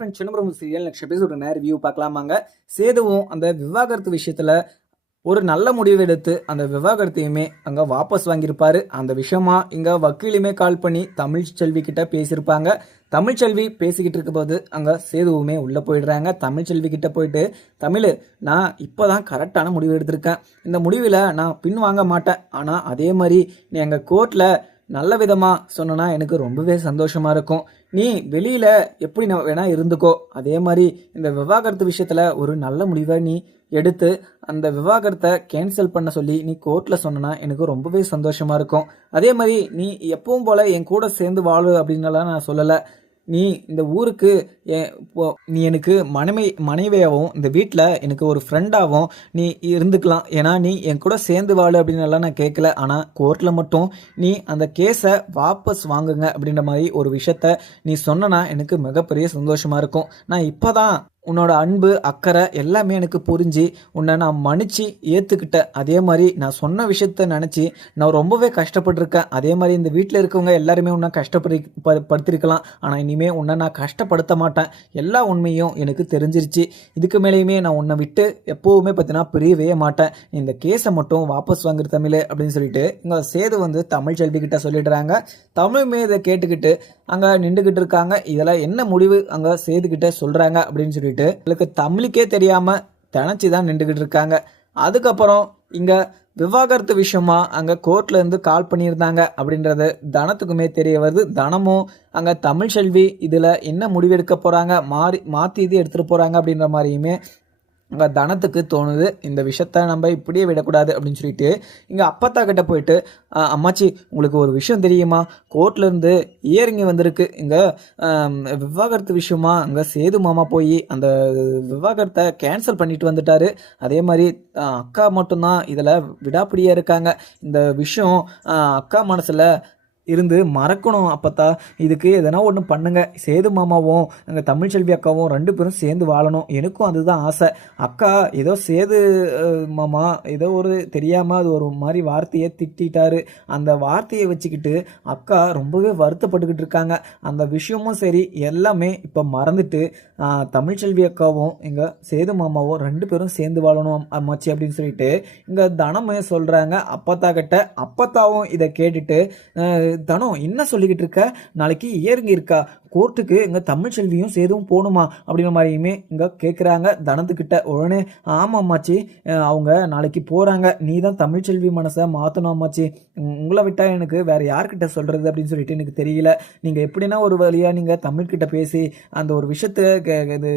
Friends Chidambaram serial next episode review பார்க்கலாமாங்க. சேதுவும் அந்த விவாகரத்து விஷயத்துல ஒரு நல்ல முடிவு எடுத்து அந்த விவாகரத்தையுமே அங்க வாபஸ் வாங்கியிருப்பாரு. அந்த விஷயமா இங்க வக்கீலுமே கால் பண்ணி தமிழ்ச்செல்வி கிட்ட பேசியிருப்பாங்க. தமிழ்ச்செல்வி பேசிக்கிட்டு இருக்கும்போது அங்க சேதுவுமே உள்ள போயிடுறாங்க. தமிழ்ச்செல்வி கிட்ட போயிட்டு, தமிழ், நான் இப்போதான் கரெக்டான முடிவு எடுத்திருக்கேன். இந்த முடிவில் நான் பின் வாங்க மாட்டேன். ஆனால் அதே மாதிரி நீ எங்கள் கோர்ட்டில் நல்ல விதமாக சொன்னா எனக்கு ரொம்பவே சந்தோஷமாக இருக்கும். நீ வெளியில் எப்படி வேணா இருந்துக்கோ, அதே மாதிரி இந்த விவாகரத்து விஷயத்தில் ஒரு நல்ல முடிவை நீ எடுத்து அந்த விவாகரத்தை கேன்சல் பண்ண சொல்லி நீ கோர்ட்டில் சொன்னா எனக்கு ரொம்பவே சந்தோஷமாக இருக்கும். அதே மாதிரி நீ எப்பவும் போல் என் கூட சேர்ந்து வாழு அப்படின்னலாம் நான் சொல்லலை. நீ இந்த ஊருக்கு நீ எனக்கு மனைவியாகவும் இந்த வீட்டில் எனக்கு ஒரு ஃப்ரெண்டாகவும் நீ இருந்துக்கலாம். ஏன்னா நீ என் கூட சேர்ந்து வாழு அப்படின்னு எல்லாம் நான் கேட்கல. ஆனால் கோர்ட்டில் மட்டும் நீ அந்த கேஸை வாபஸ் வாங்குங்க அப்படின்ற மாதிரி ஒரு விஷயத்த நீ சொன்னா எனக்கு மிகப்பெரிய சந்தோஷமாக இருக்கும். நான் இப்போ தான் உன்னோட அன்பு அக்கறை எல்லாமே எனக்கு புரிஞ்சு உன்னை நான் மன்னிச்சு ஏற்றுக்கிட்டேன். அதே மாதிரி நான் சொன்ன விஷயத்த நினச்சி நான் ரொம்பவே கஷ்டப்பட்டிருக்கேன். அதே மாதிரி இந்த வீட்டில் இருக்கவங்க எல்லாருமே உன்னை படுத்திருக்கலாம். ஆனால் இனிமேல் உன்னை நான் கஷ்டப்படுத்த மாட்டேன். எல்லா உண்மையும் எனக்கு தெரிஞ்சிருச்சு. இதுக்கு மேலேயுமே நான் உன்னை விட்டு எப்போவுமே பார்த்தீங்கன்னா பிரியவே மாட்டேன். இந்த கேஸை மட்டும் வாபஸ் வாங்குற தமிழ் அப்படின்னு சொல்லிட்டு இங்கே சேது தமிழ்ச்செல்வி கிட்ட சொல்லிடுறாங்க. தமிழுமே இதை கேட்டுக்கிட்டு அங்கே நின்றுக்கிட்டு இருக்காங்க. இதெல்லாம் என்ன முடிவு அங்கே சேதுக்கிட்ட சொல்கிறாங்க அப்படின்னு சொல்லிட்டு உங்களுக்கு தமிழுக்கே தெரியாம திணச்சி தான் நின்றுகிட்டு இருக்காங்க. அதுக்கப்புறம் இங்க விவாகரத்து விஷயமா அங்க கோர்ட்ல இருந்து கால் பண்ணியிருந்தாங்க அப்படின்றது தனத்துக்குமே தெரிய வருது. தனமும் அங்க தமிழ்ச்செல்வி இதுல என்ன முடிவெடுக்க போறாங்க, மாத்தி இது எடுத்துட்டு போறாங்க அப்படின்ற மாதிரியுமே அங்கே தனத்துக்கு தோணுது. இந்த விஷயத்த நம்ம இப்படியே விடக்கூடாது அப்படின்னு சொல்லிட்டு இங்கே அப்பத்தா கிட்ட போயிட்டு, அம்மாச்சி உங்களுக்கு ஒரு விஷயம் தெரியுமா, கோர்ட்லேருந்து இயரிங்கி வந்திருக்கு. இங்கே விவாகரத்து விஷயமா அங்கே சேது மாமா போய் அந்த விவாகரத்தை கேன்சல் பண்ணிட்டு வந்துட்டாரு. அதே மாதிரி அக்கா மட்டும்தான் இதில் விடாப்பிடியாக இருக்காங்க. இந்த விஷயம் அக்கா மனசில் இருந்து மறக்கணும். அப்பத்தா இதுக்கு எதனா ஒன்று பண்ணுங்க. சேது மாமாவும் எங்கள் தமிழ்ச்செல்வி அக்காவும் 2 பேரும் சேர்ந்து வாழணும். எனக்கும் அதுதான் ஆசை. அக்கா ஏதோ சேது மாமா ஏதோ ஒரு தெரியாமல் அது ஒரு மாதிரி வார்த்தையை திட்டாரு. அந்த வார்த்தையை வச்சுக்கிட்டு அக்கா ரொம்பவே வருத்தப்பட்டுக்கிட்டு இருக்காங்க. அந்த விஷயமும் சரி எல்லாமே இப்போ மறந்துட்டு தமிழ்ச்செல்வி அக்காவும் எங்கள் சேது மாமாவும் 2 பேரும் சேர்ந்து வாழணும் அம்மாச்சி அப்படின்னு சொல்லிட்டு இங்கே தனமே சொல்கிறாங்க அப்பத்தா கிட்ட. அப்பத்தாவும் இதை கேட்டுட்டு, தனம் என்ன சொல்லிக்கிட்டு இருக்க, நாளைக்கு இயற்கை இருக்கா கோர்ட்டுக்கு, இங்கே தமிழ்ச்செல்வியும் சேதுவும் போகணுமா அப்படின்ற மாதிரியுமே இங்கே கேட்குறாங்க தனத்துக்கிட்ட. உடனே ஆமாம்மாச்சி, அவங்க நாளைக்கு போகிறாங்க. நீ தான் தமிழ்ச்செல்வி மனசை மாற்றணும் அம்மாச்சி. உங்களை விட்டால் எனக்கு வேறு யார்கிட்ட சொல்கிறது அப்படின்னு சொல்லிட்டு எனக்கு தெரியல. நீங்கள் எப்படின்னா ஒரு வழியாக நீங்கள் தமிழ்கிட்ட பேசி அந்த ஒரு விஷயத்தை இது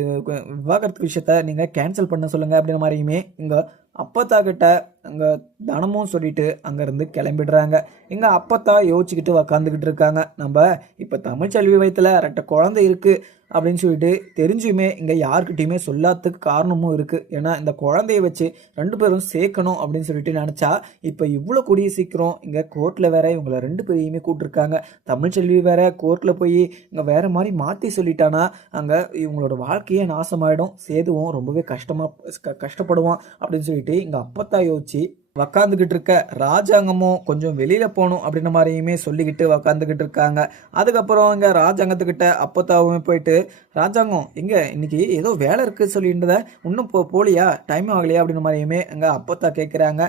விவாகரத்து விஷயத்த நீங்கள் கேன்சல் பண்ண சொல்லுங்கள் அப்படின்ற மாதிரியுமே இங்கே அப்பத்தா கிட்ட அங்கே தனமும் சொல்லிட்டு அங்கேருந்து கிளம்பிடுறாங்க. இங்கே அப்பத்தா யோசிச்சுக்கிட்டு உக்காந்துக்கிட்டு இருக்காங்க. நம்ம இப்போ தமிழ்ச்செல்வி வயிற்றுல 2 குழந்தை இருக்குது அப்படின்னு சொல்லிட்டு தெரிஞ்சுமே இங்கே யாருக்கிட்டையுமே சொல்லாததுக்கு காரணமும் இருக்குது. ஏன்னா இந்த குழந்தைய வச்சு 2 பேரும் சேர்க்கணும் அப்படின்னு சொல்லிட்டு நினச்சா இப்போ இவ்வளோ கூடிய சீக்கிரம் இங்கே கோர்ட்டில் வேற இவங்களை 2 பேரையுமே கூப்பிட்டுருக்காங்க. தமிழ்ச்செல்வி வேற கோர்ட்டில் போய் இங்கே வேற மாதிரி மாற்றி சொல்லிட்டானா அங்கே இவங்களோட வாழ்க்கையே நாசமாயிடும். சேதுவும் ரொம்பவே கஷ்டப்படுவான் அப்படின்னு சொல்லிட்டு இங்கே அப்பத்தா யோசிச்சு உக்காந்துக்கிட்டு இருக்க. ராஜாங்கமும் கொஞ்சம் வெளியில போகணும் அப்படின்ற மாதிரியுமே சொல்லிக்கிட்டு உக்காந்துக்கிட்டு இருக்காங்க. அதுக்கப்புறம் இங்கே ராஜாங்கத்துக்கிட்ட அப்பத்தாவுமே போயிட்டு, ராஜாங்கம் எங்க இன்னைக்கு ஏதோ வேலை இருக்குது சொல்லின்றத இன்னும் போலியா, டைம் ஆகலையா அப்படின்ற மாதிரியுமே அங்கே அப்பத்தா கேட்குறாங்க.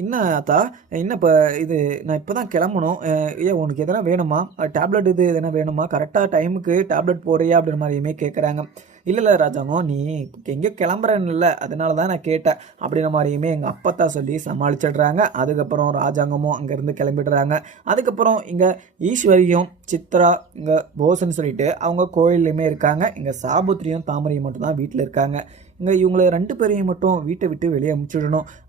என்னத்தா என்ன இப்போ இது நான் இப்போ தான் கிளம்பணும், ஏன் உனக்கு எதனா வேணுமா, டேப்லெட் இது எதனா வேணுமா, கரெக்டாக டைமுக்கு டேப்லெட் போறியா அப்படின்ற மாதிரியுமே கேட்குறாங்க. இல்லை ராஜாங்கம், நீ எங்கேயோ கிளம்புறேன்னு இல்லை, அதனால தான் நான் கேட்டேன் அப்படின்ற மாதிரியுமே எங்கள் அப்பத்தா சொல்லி சமாளிச்சிடுறாங்க. அதுக்கப்புறம் ராஜாங்கமும் அங்கேருந்து கிளம்பிடுறாங்க. அதுக்கப்புறம் இங்கே ஈஸ்வரியும் சித்ரா இங்கே போஸ்ன்னு சொல்லிட்டு அவங்க கோயில்லையுமே இருக்காங்க. இங்கே சாபுத்திரியும் தாமரையும் மட்டும்தான் வீட்டில் இருக்காங்க. இங்கே இவங்களை 2 பேரையும் மட்டும் வீட்டை விட்டு வெளியே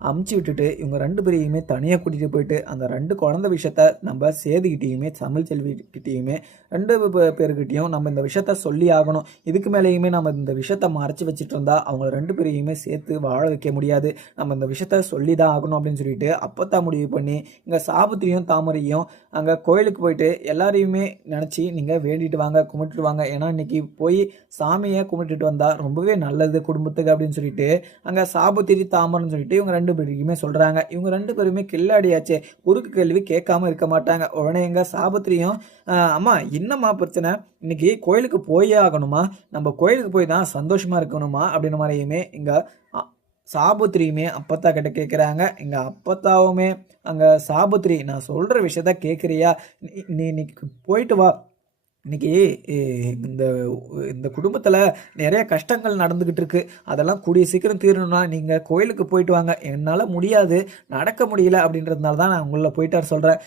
அமுச்சு விட்டுட்டு இவங்க 2 பேரையுமே தனியாக கூட்டிகிட்டு போயிட்டு அந்த 2 குழந்தை விஷயத்த நம்ம சேதுக்கிட்டேயுமே தமிழ்ச்செல்விக்கிட்டேயுமே 2 பேருக்கிட்டையும் நம்ம இந்த விஷயத்த சொல்லி ஆகணும். இதுக்கு மேலேயுமே நம்ம இந்த விஷயத்த மறைச்சி வச்சுட்டு இருந்தா அவங்க 2 பேரையுமே சேர்த்து வாழ வைக்க முடியாது. நம்ம இந்த விஷயத்த சொல்லி தான் ஆகணும் அப்படின்னு சொல்லிட்டு அப்பத்தான் முடிவு பண்ணி இங்கே சாபுத்திரியும் தாமரையும் அங்கே கோயிலுக்கு போயிட்டு எல்லாரையுமே நினச்சி நீங்கள் வேண்டிட்டு வாங்க, கும்பிட்டுட்டு வாங்க. ஏன்னா இன்னைக்கு போய் சாமியை கும்பிட்டுட்டு வந்தால் ரொம்பவே நல்லது குடும்பத்தை பார்த்துக்க அப்படின்னு சொல்லிட்டு அங்கே சாபுத்திரி தாமரன்னு சொல்லிட்டு இவங்க 2 பேருக்குமே சொல்கிறாங்க. இவங்க 2 பேருமே கில்லாடியாச்சே, குறுக்கு கேள்வி கேட்காம இருக்க மாட்டாங்க. உடனே எங்க சாபுத்திரியும் அம்மா என்னம்மா பிரச்சனை, இன்னைக்கு கோயிலுக்கு போயே ஆகணுமா, நம்ம கோயிலுக்கு போய் தான் சந்தோஷமா இருக்கணுமா அப்படின்ற மாதிரியுமே இங்க சாபுத்திரியுமே அப்பத்தா கிட்ட கேட்குறாங்க. எங்க அப்பத்தாவுமே அங்க சாபுத்திரி நான் சொல்ற விஷயத்த கேட்குறியா, நீ இன்னைக்கு போயிட்டு வா, இன்னைக்கு இந்த இந்த குடும்பத்தில் நிறைய கஷ்டங்கள் நடந்துக்கிட்டு இருக்கு, அதெல்லாம் கூடிய சீக்கிரம் தீரணும்னா நீங்கள் கோயிலுக்கு போயிட்டு வாங்க. என்னால் முடியாது, நடக்க முடியல அப்படின்றதுனால தான் நான் உங்களை போயிட்டார் சொல்கிறேன்,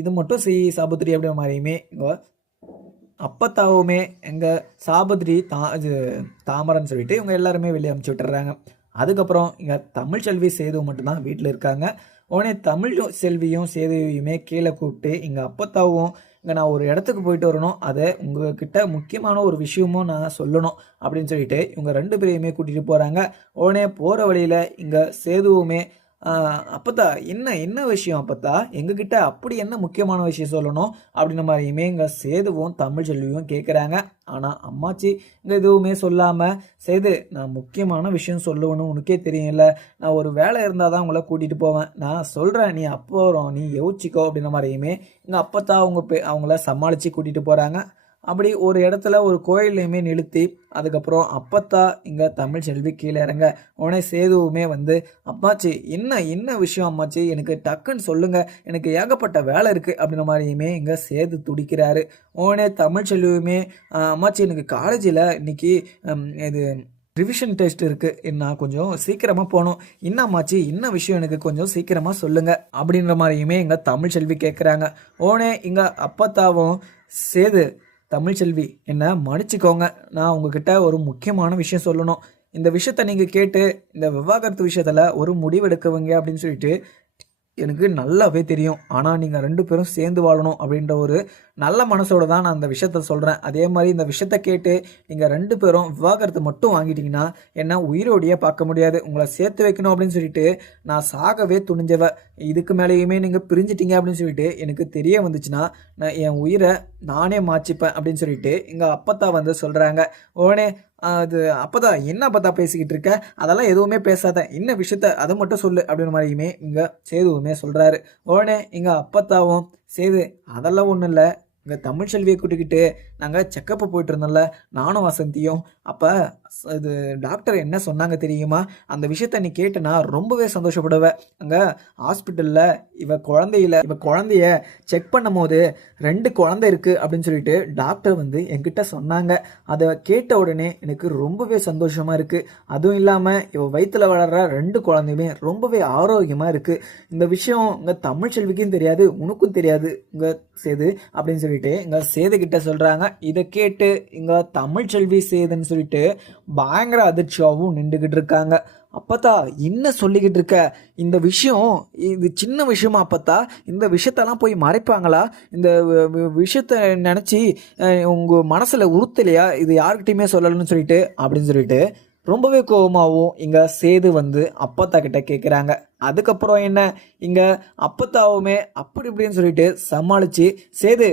இது மட்டும் சாபுத்திரி அப்படின்ற மாதிரியுமே இங்கே அப்பத்தாவுமே எங்கள் சாபுத்திரி இது தாமரன்னு சொல்லிட்டு இவங்க எல்லாருமே வெளியே அமுச்சு விட்டுறாங்க. அதுக்கப்புறம் இங்கே தமிழ் செல்வி சேது மட்டும்தான் வீட்டில் இருக்காங்க. உடனே தமிழ் செல்வியும் சேதுவையுமே கீழே கூப்பிட்டு இங்கே அப்பத்தாவும் இங்கே நான் ஒரு இடத்துக்கு போயிட்டு வரணும், அதை உங்ககிட்ட முக்கியமான ஒரு விஷயமும் நான் சொல்லணும் அப்படின்னு சொல்லிட்டு இவங்க 2 பேரையுமே கூட்டிகிட்டு போகிறாங்க. உடனே போகிற வழியில் இங்கே சேதுவுமே அப்பத்தா என்ன என்ன விஷயம் அப்பத்தா, எங்ககிட்ட அப்படி என்ன முக்கியமான விஷயம் சொல்லணும் அப்படின்ற மாதிரியுமே இங்கே சேதுவும் தமிழ் செல்வியும் கேட்குறாங்க. ஆனால் அம்மாச்சி இங்கே எதுவுமே சொல்லாமல், சேது நான் முக்கியமான விஷயம் சொல்லுவேன்னு உனக்கே தெரியும்ல, நான் ஒரு வேலை இருந்தால் தான் உங்களை கூட்டிகிட்டு போவேன், நான் சொல்கிறேன் நீ அப்புறம் நீ யோசிச்சிக்கோ அப்படின்ற மாதிரியுமே இங்கே அப்பத்தா அவங்கள சமாளித்து கூட்டிகிட்டு போகிறாங்க. அப்படி ஒரு இடத்துல ஒரு கோயிலையுமே நிறுத்தி அதுக்கப்புறம் அப்பத்தா இங்கே தமிழ் செல்வி கீழே இறங்க. உடனே சேதுவுமே அம்மாச்சி என்ன என்ன விஷயம் அம்மாச்சி, எனக்கு டக்குன்னு சொல்லுங்க, எனக்கு ஏகப்பட்ட வேலை இருக்குது அப்படின்ற மாதிரியுமே இங்கே சேது துடிக்கிறாரு. உடனே தமிழ் செல்வியுமே அம்மாச்சி எனக்கு காலேஜில் இன்னைக்கு இது ரிவிஷன் டெஸ்ட் இருக்குது, நான் கொஞ்சம் சீக்கிரமாக போகணும், என்னம்மாச்சி என்ன விஷயம் எனக்கு கொஞ்சம் சீக்கிரமாக சொல்லுங்கள் அப்படின்ற மாதிரியுமே இங்கே தமிழ் செல்வி கேட்குறாங்க. உடனே இங்கே அப்பத்தாவும் சேது தமிழ் செல்வி என்னை மன்னிச்சிக்கோங்க, நான் உங்ககிட்ட ஒரு முக்கியமான விஷயம் சொல்லணும், இந்த விஷயத்த நீங்கள் கேட்டு இந்த விவாகரத்து விஷயத்தில் ஒரு முடிவெடுக்கவங்க அப்படின்னு சொல்லிட்டு எனக்கு நல்லாவே தெரியும். ஆனால் நீங்கள் 2 பேரும் சேர்ந்து வாழணும் அப்படின்ற ஒரு நல்ல மனசோட தான் நான் அந்த விஷயத்த சொல்கிறேன். அதே மாதிரி இந்த விஷயத்த கேட்டு நீங்கள் 2 பேரும் விவாகரத்து மட்டும் வாங்கிட்டீங்கன்னா என்ன உயிரோடையே பார்க்க முடியாது, உங்களை சேர்த்து வைக்கணும் அப்படின்னு சொல்லிட்டு நான் சாகவே துணிஞ்சவ, இதுக்கு மேலேயுமே நீங்கள் பிரிஞ்சிட்டீங்க அப்படின்னு சொல்லிட்டு எனக்கு தெரிய வந்துச்சுன்னா நான் என் உயிரை நானே மாச்சிப்பேன் அப்படின்னு சொல்லிட்டு எங்கள் அப்பத்தா சொல்கிறாங்க. உடனே அது அப்பதான் என்ன அப்பத்தா பேசிக்கிட்டு இருக்க, அதெல்லாம் எதுவுமே பேசாத, என்ன விஷயத்த அதை மட்டும் சொல்லு அப்படின்ற மாதிரியுமே இங்கே சேதுவுமே சொல்கிறாரு. உடனே இங்கே அப்பத்தாவும் சேது அதெல்லாம் ஒன்றும் இல்லை, இங்கே தமிழ் செல்வியை கூட்டிக்கிட்டு நாங்கள் செக்கப்பு போயிட்டு இருந்தோம்ல நானும் வசந்தியும், அப்போ இது டாக்டர் என்ன சொன்னாங்க தெரியுமா, அந்த விஷயத்த நீ கேட்டுனா ரொம்பவே சந்தோஷப்படுவேன். அங்கே ஹாஸ்பிட்டலில் இவ குழந்தைய செக் பண்ணும் போது 2 குழந்தை இருக்குது அப்படின்னு சொல்லிட்டு டாக்டர் என்கிட்ட சொன்னாங்க. அதை கேட்ட உடனே எனக்கு ரொம்பவே சந்தோஷமாக இருக்குது. அதுவும் இல்லாமல் இவ வயிற்றில் வளர்கிற 2 குழந்தையுமே ரொம்பவே ஆரோக்கியமாக இருக்குது. இந்த விஷயம் இங்கே தமிழ் செல்விக்கும் தெரியாது, உனக்கும் தெரியாது இங்கே சேது அப்படின்னு சொல்லிட்டு இங்கே சேது கிட்ட சொல்கிறாங்க. இதை கேட்டு இங்கே தமிழ் செல்வி சேதுன்னு சொல்லிட்டு பயங்கர அதிர்ச்சியாகவும் நின்றுகிட்டு இருக்காங்க. அப்பத்தா என்ன சொல்லிக்கிட்டு இருக்க, இந்த விஷயம் இது சின்ன விஷயமா அப்பத்தா, இந்த விஷயத்தெல்லாம் போய் மறைப்பாங்களா, இந்த விஷயத்த நினச்சி உங்கள் மனசில் உறுத்தலையா, இது யாருக்கிட்டையுமே சொல்லணும்னு சொல்லிட்டு அப்படின்னு சொல்லிட்டு ரொம்பவே கோபமாகவும் இங்கே சேது அப்பத்தா கிட்ட கேட்குறாங்க. அதுக்கப்புறம் என்ன இங்கே அப்பத்தாவுமே அப்படி இப்படின்னு சொல்லிட்டு சமாளித்து சேது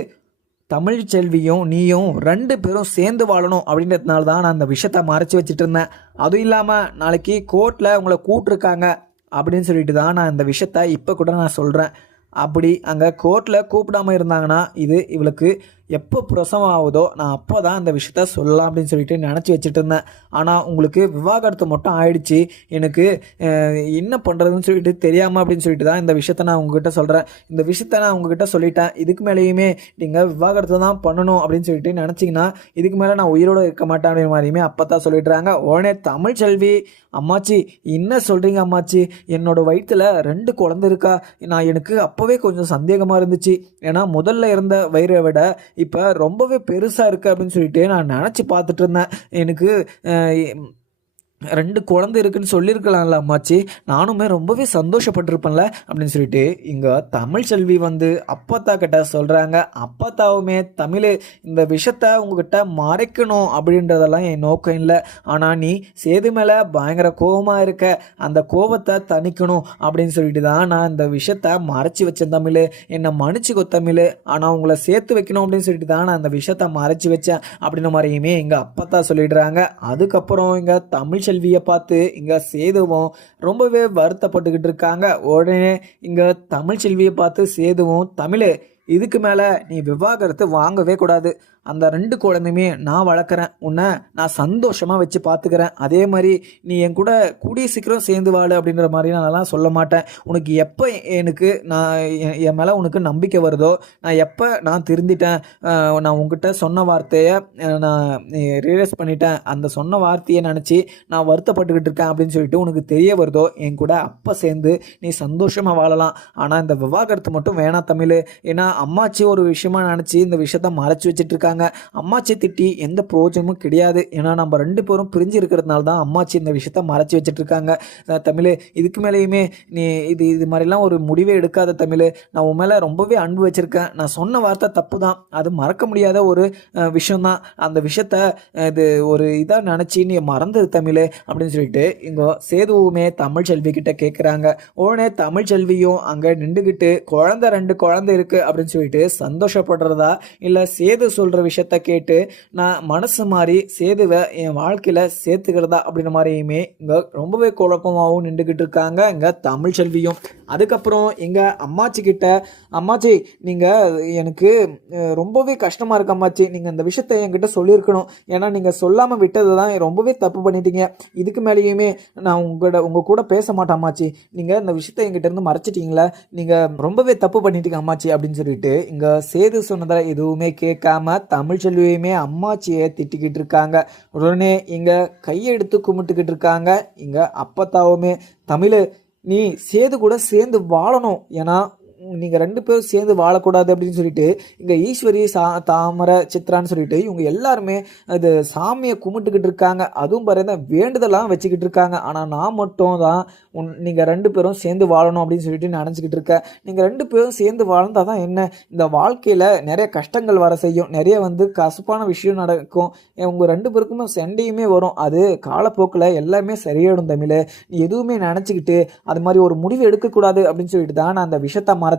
தமிழ் செல்வியும் நீயும் 2 பேரும் சேர்ந்து வாழணும் அப்படின்றதுனால தான் நான் அந்த விஷயத்த மறைச்சி வச்சுட்டு இருந்தேன். அதுவும் இல்லாமல் நாளைக்கு கோர்ட்டில் உங்களை கூப்பிட்ருக்காங்க அப்படின்னு சொல்லிட்டு தான் நான் இந்த விஷயத்த இப்போ கூட நான் சொல்கிறேன். அப்படி அங்கே கோர்ட்டில் கூப்பிடாமல் இருந்தாங்கன்னா இது இவளுக்கு எப்போ பிரசவம் ஆகுதோ நான் அப்போ தான் அந்த விஷயத்த சொல்லலாம் அப்படின்னு சொல்லிட்டு நினச்சி வச்சுட்டு இருந்தேன். ஆனால் உங்களுக்கு விவாகரத்து மட்டும் ஆயிடுச்சு, எனக்கு என்ன பண்ணுறதுன்னு சொல்லிட்டு தெரியாமல் அப்படின்னு சொல்லிட்டு தான் இந்த விஷயத்த நான் உங்ககிட்ட சொல்கிறேன். இந்த விஷயத்த நான் உங்ககிட்ட சொல்லிட்டேன், இதுக்கு மேலேயுமே நீங்கள் விவாகரத்து தான் பண்ணணும் அப்படின்னு சொல்லிட்டு நினச்சிங்கன்னா இதுக்கு மேலே நான் உயிரோடு இருக்க மாட்டேன் அப்படின்ற மாதிரியுமே அப்போ தான் சொல்லிடுறாங்க. உடனே தமிழ் செல்வி அம்மாச்சி என்ன சொல்கிறீங்க அம்மாச்சி, என்னோட வயிற்றில் 2 குழந்தை இருக்கா, நான் எனக்கு அப்போவே கொஞ்சம் சந்தேகமாக இருந்துச்சு, ஏன்னா முதல்ல இருந்த வயிறை விட இப்போ ரொம்பவே பெருசாக இருக்குது அப்படின்னு சொல்லிட்டு நான் நினச்சி பார்த்துட்டு இருந்தேன். எனக்கு 2 குழந்தை இருக்குன்னு சொல்லியிருக்கலாம்ல அம்மாச்சி, நானுமே ரொம்பவே சந்தோஷப்பட்டிருப்பேன்ல அப்படின்னு சொல்லிட்டு இங்கே தமிழ் செல்வி அப்பத்தா கிட்ட சொல்கிறாங்க. அப்பத்தாவுமே தமிழ் இந்த விஷயத்த உங்ககிட்ட மறைக்கணும் அப்படின்றதெல்லாம் என் நோக்கம் இல்லை, ஆனால் நீ சேது மேலே பயங்கர கோபமாக இருக்க, அந்த கோபத்தை தணிக்கணும் அப்படின்னு சொல்லிட்டு தான் நான் இந்த விஷயத்த மறைச்சி வச்சேன் தமிழ், என்னை மன்னிச்சுக்கோ தமிழ், ஆனால் உங்களை சேர்த்து வைக்கணும் அப்படின்னு சொல்லிட்டு தான் நான் அந்த விஷயத்த மறைச்சி வச்சேன் அப்படின்ற மாதிரியுமே எங்கள் அப்பத்தா சொல்லிடுறாங்க. அதுக்கப்புறம் இங்கே தமிழ் தமிழ்ச்செல்வியை பார்த்து இங்க சேதுவும் ரொம்பவே வருத்தப்பட்டுக்கிட்டு இருக்காங்க. உடனே இங்க தமிழ்ச்செல்வியை பார்த்து சேதுவும், தமிழே இதுக்கு மேல நீ விவாகரத்து வாங்கவே கூடாது. அந்த 2 குழந்தையுமே நான் வளர்க்குறேன். உன்னை நான் சந்தோஷமா வச்சு பார்த்துக்கிறேன். அதே மாதிரி நீ என் கூட கூடிய சீக்கிரம் சேர்ந்து வாழு அப்படின்ற மாதிரி நான்லாம் சொல்ல மாட்டேன். உனக்கு எப்போ எனக்கு என் மேலே உனக்கு நம்பிக்கை வருதோ, நான் திருந்திட்டேன், நான் உங்ககிட்ட சொன்ன வார்த்தையை நான் ரியலைஸ் பண்ணிட்டேன், அந்த சொன்ன வார்த்தையை நினச்சி நான் வருத்தப்பட்டுக்கிட்டு இருக்கேன் அப்படின்னு சொல்லிட்டு உனக்கு தெரிய வருதோ, என் கூட அப்போ சேர்ந்து நீ சந்தோஷமாக வாழலாம். ஆனால் இந்த விவாகரத்து மட்டும் வேணாம் தமிழ். ஏன்னா அம்மாச்சி ஒரு விஷயமா நினச்சி இந்த விஷயத்த மறைச்சி வச்சுட்டு இருக்காங்க. அம்மாச்சி திட்டி எந்த பிரயோஜனமும் கிடையாது. ஏன்னா நம்ம 2 பேரும் பிரிஞ்சு இருக்கிறதுனால தான் அம்மாச்சி இந்த விஷயத்த மறைச்சி வச்சுட்டு இருக்காங்க. தமிழ், இதுக்கு மேலேயுமே நீ இது மாதிரிலாம் ஒரு முடிவே எடுக்காத தமிழ். நான் உன் மேலே ரொம்பவே அன்பு வச்சிருக்கேன். நான் சொன்ன வார்த்தை தப்பு தான், அது மறக்க முடியாத ஒரு விஷயம்தான். அந்த விஷயத்த இது ஒரு இதாக நினச்சி நீ மறந்துரு தமிழ் அப்படின்னு சொல்லிட்டு இங்கே சேதுவுமே தமிழ்ச்செல்வி கிட்ட கேட்குறாங்க. உடனே தமிழ்ச்செல்வியும் அங்கே நின்றுக்கிட்டு 2 குழந்தை இருக்கு அப்படின்னு சொல்லிட்டு சந்தோஷப்படுறதா இல்லை சேது சொல்ற விஷயத்த கேட்டு நான் மனசு மாறி சேதுவை என் வாழ்க்கையில சேர்த்துக்கிறதா அப்படின்ற மாதிரியுமே இங்க ரொம்பவே குழப்பமாகவும் நின்றுகிட்டு இருக்காங்க இங்க தமிழ்ச்செல்வியும். அதுக்கப்புறம் எங்க அம்மாச்சி கிட்ட, அம்மாச்சி நீங்க எனக்கு ரொம்பவே கஷ்டமா இருக்கு அம்மாச்சி, நீங்க இந்த விஷயத்த என்கிட்ட சொல்லியிருக்கணும். ஏன்னா நீங்க சொல்லாம விட்டது தான் ரொம்பவே தப்பு பண்ணிட்டீங்க. இதுக்கு மேலேயுமே நான் உங்க கூட பேச மாட்டேன் அம்மாச்சி. நீங்க இந்த விஷயத்த என்கிட்ட இருந்து மறைச்சிட்டீங்களா, நீங்க ரொம்பவே தப்பு பண்ணிட்டீங்க அம்மாச்சி அப்படின்னு சொல்லிட்டு இங்க சேது சொன்னதை எதுவுமே கேட்காம தமிழ்ச்செல்வியுமே அம்மாச்சியை திட்டிக்கிட்டு இருக்காங்க. உடனே இங்க கையெடுத்து கும்பிட்டுக்கிட்டு இருக்காங்க இங்க அப்பத்தாவுமே. தமிழ், நீ சேது கூட சேர்ந்து வாழணும். ஏன்னா நீங்கள் 2 பேரும் சேர்ந்து வாழக்கூடாது அப்படின்னு சொல்லிட்டு இங்கே ஈஸ்வரி தாமரை சித்ரான்னு சொல்லிட்டு இவங்க எல்லாருமே அது சாமியை கும்பிட்டுக்கிட்டு இருக்காங்க. அதுவும் பாருங்க வேண்டுதலாம் வச்சுக்கிட்டு இருக்காங்க. ஆனால் நான் மட்டும் தான் நீங்கள் 2 பேரும் சேர்ந்து வாழணும் அப்படின்னு சொல்லிட்டு நினச்சிக்கிட்டு இருக்கேன். நீங்கள் 2 பேரும் சேர்ந்து வாழ்ந்தால் தான் என்ன, இந்த வாழ்க்கையில் நிறைய கஷ்டங்கள் வர செய்யும், நிறைய கசப்பான விஷயம் நடக்கும், உங்கள் 2 பேருக்குமே சண்டையுமே வரும். அது காலப்போக்கில் எல்லாமே சரியாயிடும் தமிழ். நீ எதுவுமே நினச்சிக்கிட்டு அது மாதிரி ஒரு முடிவு எடுக்கக்கூடாது அப்படின்னு சொல்லிட்டு தான் நான் அந்த விஷயத்தை மறைச்சேன்.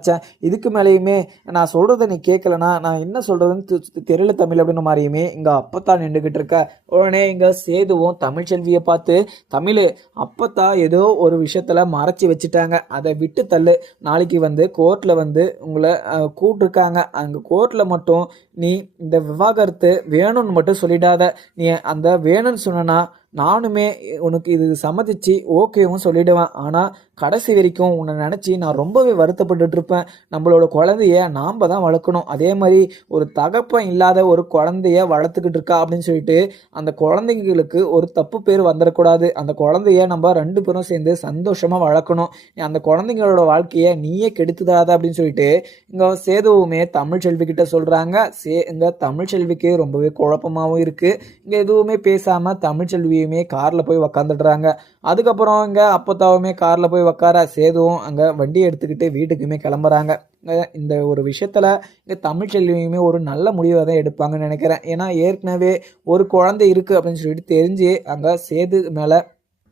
இதுக்கு மேலேயுமே நான் சொல்கிறத நீ கேட்கலனா நான் என்ன சொல்கிறதுன்னு தெரியல தமிழ் அப்படின்ற மாதிரியுமே இங்கே அப்பத்தான் நின்றுக்கிட்டு இருக்க. உடனே இங்கே சேதுவும் தமிழ்ச்செல்வியை பார்த்து, தமிழ் அப்பத்தா ஏதோ ஒரு விஷயத்தில் மறைச்சி வச்சுட்டாங்க, அதை விட்டு தள்ளு. நாளைக்கு கோர்ட்டில் உங்களை கூப்பிட்ருக்காங்க. அங்கே கோர்ட்டில் மட்டும் நீ இந்த விவாகரத்து வேணும்னு மட்டும் சொல்லிடாத. நீ அந்த வேணும்னு சொன்னா நானுமே உனக்கு இது சம்மதிச்சு ஓகேவும் சொல்லிடுவேன். ஆனால் கடைசி வரைக்கும் உன்னை நினச்சி நான் ரொம்பவே வருத்தப்பட்டு இருப்பேன். நம்மளோட குழந்தைய நாம் தான் வளர்க்கணும். அதே மாதிரி ஒரு தகப்பன் இல்லாத ஒரு குழந்தைய வளர்த்துக்கிட்டு இருக்கா அப்படின்னு சொல்லிட்டு அந்த குழந்தைங்களுக்கு ஒரு தப்பு பேர் வந்துடக்கூடாது. அந்த குழந்தைய நம்ம 2 பேரும் சேர்ந்து சந்தோஷமாக வளர்க்கணும். அந்த குழந்தைங்களோட வாழ்க்கையை நீயே கெடுத்துதாத அப்படின்னு சொல்லிட்டு இங்கே சேதுவுமே தமிழ்ச்செல்வி கிட்ட சொல்கிறாங்க. இங்கே தமிழ்ச்செல்விக்கு ரொம்பவே குழப்பமாகவும் இருக்குது. இங்கே எதுவுமே பேசாமல் தமிழ்ச்செல்வி காரில் போய் உக்காந்துடுறாங்க. அதுக்கப்புறம் இங்கே அப்பத்தாவுமே காரில் போய் உக்கார, சேதுவும் அங்கே வண்டியை எடுத்துக்கிட்டு வீட்டுக்குமே கிளம்புறாங்க. இந்த ஒரு விஷயத்தில் இங்கே தமிழ்ச்செல்வியுமே ஒரு நல்ல முடிவை தான் எடுப்பாங்கன்னு நினைக்கிறேன். ஏன்னா ஏற்கனவே ஒரு குழந்தை இருக்குது அப்படின்னு சொல்லிட்டு தெரிஞ்சு அங்கே சேது மேலே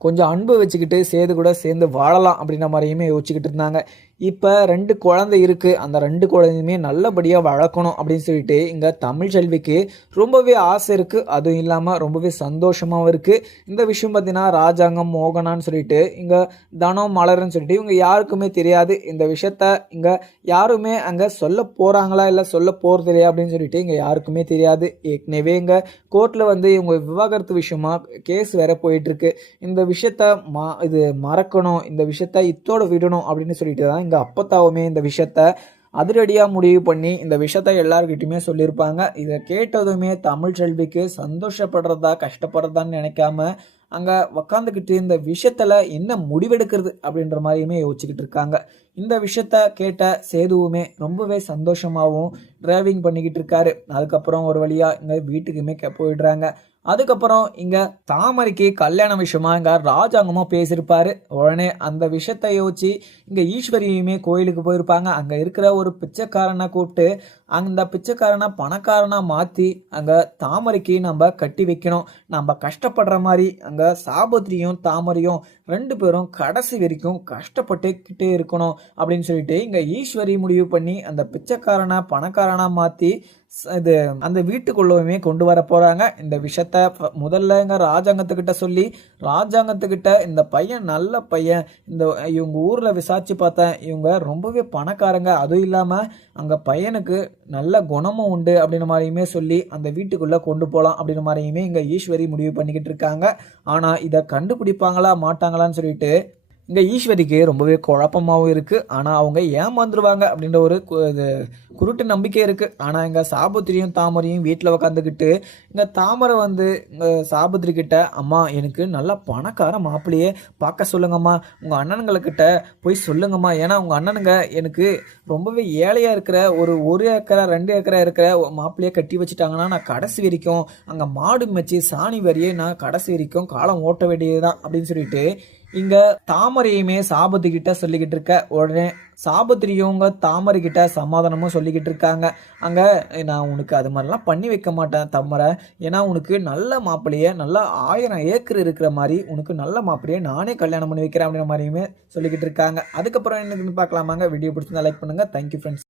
கொஞ்சம் அன்பு வச்சுக்கிட்டு சேது கூட சேர்ந்து வாழலாம் அப்படின்ற மாதிரியுமே யோசிச்சுக்கிட்டு இருந்தாங்க. இப்போ 2 குழந்தை இருக்குது, அந்த 2 குழந்தையுமே நல்லபடியாக வளர்க்கணும் அப்படின்னு சொல்லிட்டு இங்கே தமிழ்ச்செல்விக்கு ரொம்பவே ஆசை இருக்குது. அதுவும் இல்லாமல் ரொம்பவே சந்தோஷமாகவும் இருக்குது. இந்த விஷயம் பார்த்தீங்கன்னா ராஜாங்கம் மோகனான்னு சொல்லிட்டு இங்கே தனம் மலர்ன்னு சொல்லிட்டு இவங்க யாருக்குமே தெரியாது. இந்த விஷயத்த இங்கே யாருமே அங்கே சொல்ல போகிறாங்களா இல்லை சொல்ல போகிறது இல்லையா அப்படின்னு சொல்லிட்டு இங்கே யாருக்குமே தெரியாது. ஏற்கனவே இங்கே கோர்ட்டில் இவங்க விவாகரத்து விஷயமா கேஸ் வேற போயிட்டுருக்கு. இந்த விஷயத்த மறக்கணும், இந்த விஷயத்த இத்தோட விடணும் அப்படின்னு சொல்லிட்டு தான் இங்கே அப்பத்தாவுமே இந்த விஷயத்த அதிரடியாக முடிவு பண்ணி இந்த விஷயத்த எல்லாருக்கிட்டையுமே சொல்லியிருப்பாங்க. இதை கேட்டதுமே தமிழ்ச்செல்விக்கு சந்தோஷப்படுறதா கஷ்டப்படுறதான்னு நினைக்காம அங்கே உக்காந்துக்கிட்டு இந்த விஷயத்தில் என்ன முடிவெடுக்கிறது அப்படின்ற மாதிரியுமே யோசிச்சுக்கிட்டு இருக்காங்க. இந்த விஷயத்த கேட்ட சேதுவுமே ரொம்பவே சந்தோஷமாகவும் டிரைவிங் பண்ணிக்கிட்டு இருக்காரு. அதுக்கப்புறம் ஒரு வழியாக இங்கே வீட்டுக்குமே போயிடுறாங்க. அதுக்கப்புறம் இங்கே தாமரைக்கு கல்யாண விஷயமா இங்கே ராஜாங்கமாக பேசியிருப்பாரு. உடனே அந்த விஷயத்தை யோசிச்சு இங்கே ஈஸ்வரியுமே கோயிலுக்கு போயிருப்பாங்க. அங்கே இருக்கிற ஒரு பிச்சைக்காரனை கூப்பிட்டு அந்த பிச்சைக்காரனை பணக்காரனா மாற்றி அங்கே தாமரைக்கு நம்ம கட்டி வைக்கணும். நம்ம கஷ்டப்படுற மாதிரி அங்கே சாபத்திரியும் தாமரையும் 2 பேரும் கடைசி வரைக்கும் கஷ்டப்பட்டுக்கிட்டே இருக்கணும் அப்படின்னு சொல்லிட்டு இங்கே ஈஸ்வரி முடிவு பண்ணி அந்த பிச்சைக்காரனை பணக்காரனா மாற்றி இது அந்த வீட்டுக்குள்ளவுமே கொண்டு வர போறாங்க. இந்த விஷயத்த முதல்ல எங்க ராஜாங்கத்துக்கிட்ட சொல்லி, ராஜாங்கத்துக்கிட்ட இந்த பையன் நல்ல பையன், இந்த இவங்க ஊர்ல விசாரிச்சு பார்த்தேன், இவங்க ரொம்பவே பணக்காரங்க, அதுவும் இல்லாம அங்க பையனுக்கு நல்ல குணமும் உண்டு அப்படின்ற மாதிரியுமே சொல்லி அந்த வீட்டுக்குள்ள கொண்டு போகலாம் அப்படின்ற மாதிரியுமே இங்க ஈஸ்வரி முடிவு பண்ணிக்கிட்டு இருக்காங்க. ஆனா இதை கண்டுபிடிப்பாங்களா மாட்டாங்களான்னு சொல்லிட்டு இங்கே ஈஸ்வரிக்கு ரொம்பவே குழப்பமாகவும் இருக்குது. ஆனால் அவங்க ஏமாந்துருவாங்க அப்படின்ற ஒரு குருட்டு நம்பிக்கை இருக்குது. ஆனால் இங்கே சாபுத்திரியும் தாமரையும் வீட்டில் உக்காந்துக்கிட்டு இங்கே தாமரை வந்து இங்கே சாபுத்திரி கிட்ட, அம்மா எனக்கு நல்லா பணக்கார மாப்பிள்ளையே பார்க்க சொல்லுங்கம்மா, உங்கள் அண்ணனுங்கக்கிட்ட போய் சொல்லுங்கம்மா, ஏன்னா உங்கள் அண்ணனுங்க எனக்கு ரொம்பவே ஏழையாக இருக்கிற ஒரு ஏக்கரா 2 ஏக்கரா இருக்கிற மாப்பிள்ளையே கட்டி வச்சுட்டாங்கன்னா நான் கடைசி வரைக்கும் அங்கே மாடு மெச்சி சாணி வரியே நான் கடைசி வரைக்கும் காலம் ஓட்ட வேண்டியதுதான் அப்படின்னு சொல்லிட்டு இங்க தாமரையுமே சாபத்துக்கிட்ட சொல்லிக்கிட்டு இருக்க. உடனே சாபத்திரியும் தாமரை கிட்ட சமாதானமும் சொல்லிக்கிட்டு இருக்காங்க. அங்க நான் உனக்கு அது மாதிரிலாம் பண்ணி வைக்க மாட்டேன் தாமரை, ஏன்னா உனக்கு நல்ல மாப்பிள்ளைய நல்லா 1000 ஏக்கர் இருக்கிற மாதிரி உனக்கு நல்ல மாப்பிள்ளைய நானே கல்யாணம் பண்ணி வைக்கிறேன் அப்படின்ற மாதிரியுமே சொல்லிக்கிட்டு இருக்காங்க. அதுக்கப்புறம் என்னன்னு பார்க்கலாமாங்க. வீடியோ பிடிச்சிருந்தா லைக் பண்ணுங்க. Thank you friends.